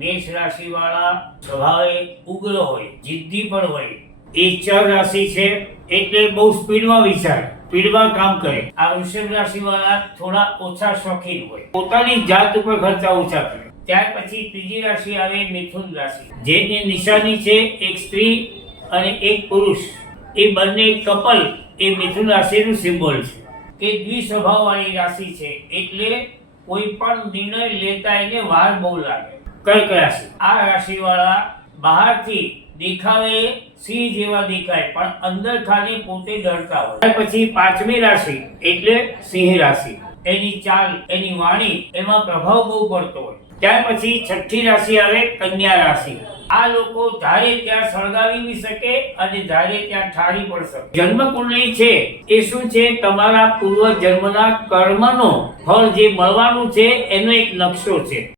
મેષ રાશિ વાળા સ્વભાવે ઉગ્ર હોય, જિદ્દી પણ હોય. એ ચર રાશિ છે એટલે બહુ સ્પીડમાં વિચારે, સ્પીડમાં કામ કરે. આ વૃષભ રાશિ વાળા થોડા ઓછા શોખીન હોય, પોતાની જાત ઉપર ખર્ચા ઓછા કરે. ત્યાર પછી ત્રીજી રાશિ આવે મિથુન રાશિ, જેની નિશાની છે એક સ્ત્રી અને એક પુરુષ. એ બંને કપલ એ મિથુન રાશિનું સિમ્બોલ છે. તે દ્વિસ્વભાવ વાળી રાશિ છે એટલે કોઈ પણ નિર્ણય લેતા એને વાર બહુ લાગે. કર્ક રાશિ, આ રાશિ વાળા બહારથી દેખાવે સિંહ જેવા દેખાય પણ અંદર ખાલી પોતે ડરતા હોય. ત્યાર પછી પાંચમી રાશિ એટલે સિંહ રાશિ. એની ચાલ, એની વાણી, એમાં પ્રભાવ બહુ પડતો હોય. ત્યાર પછી છઠ્ઠી રાશિ આવે કન્યા રાશિ. આ લોકો ધારે ત્યાં સળગાવી બી શકે અને ધારે ત્યાં ઠારી પણ શકે. જન્મ કુંડળી છે એ શું છે? તમારા પૂર્વ જન્મના કર્મનો ફળ જે મળવાનું છે એનો એક નકશો છે.